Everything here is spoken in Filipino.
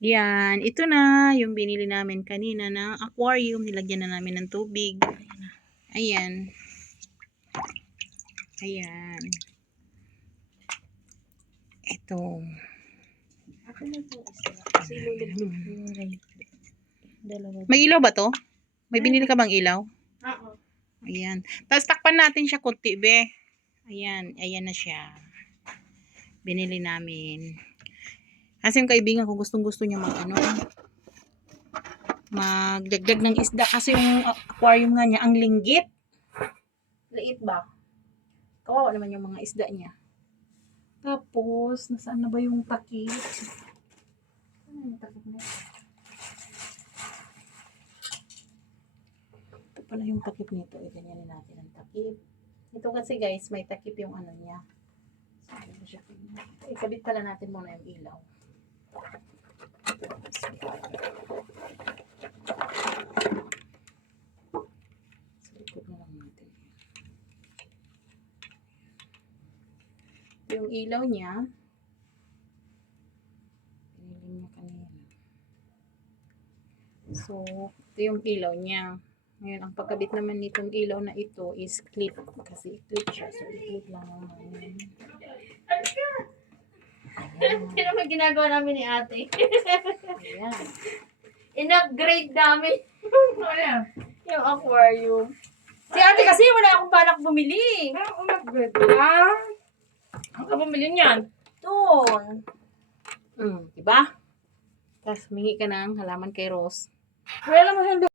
Yan, ito na yung binili namin kanina na aquarium. Nilagyan na namin ng tubig. Ayan. Ayan. Ito. Ako na po isa. Kasi lulubog ko yung dalawa. May ilaw ba to? May binili ka bang ilaw? Oo. Ayan. Tapos takpan natin siya kunti, be. Ayan. Ayan na siya. Binili namin. Kasi yung kaibigan ko gustong gusto niya magdagdag ng isda. Kasi yung aquarium nga niya, ang linggit. Liit ba? Kawawa naman yung mga isda niya. Tapos, nasaan na ba yung takip? Ano yung takip na? Ito pala yung takip nito. Ganyanin natin ang takip. Ito kasi guys, may takip yung ano niya. So, ikabit pala natin muna yung ilaw. So, ikot na lang natin. Yung ilaw niya, pinili niya kanina. So, ito yung ilaw niya. Ngayon, ang pagkabit naman nitong ilaw na ito is clip. Kasi clip siya. So, i-clip lang naman. Hindi naman ginagawa namin ni ate. Ayan. In-upgrade namin yung aquarium. Si ate kasi wala akong balak bumili. Upgrade lang. Ang ka bumili niyan? Doon. Diba? Tapos, humingi ka ng halaman kay Rose. Wala mo hindi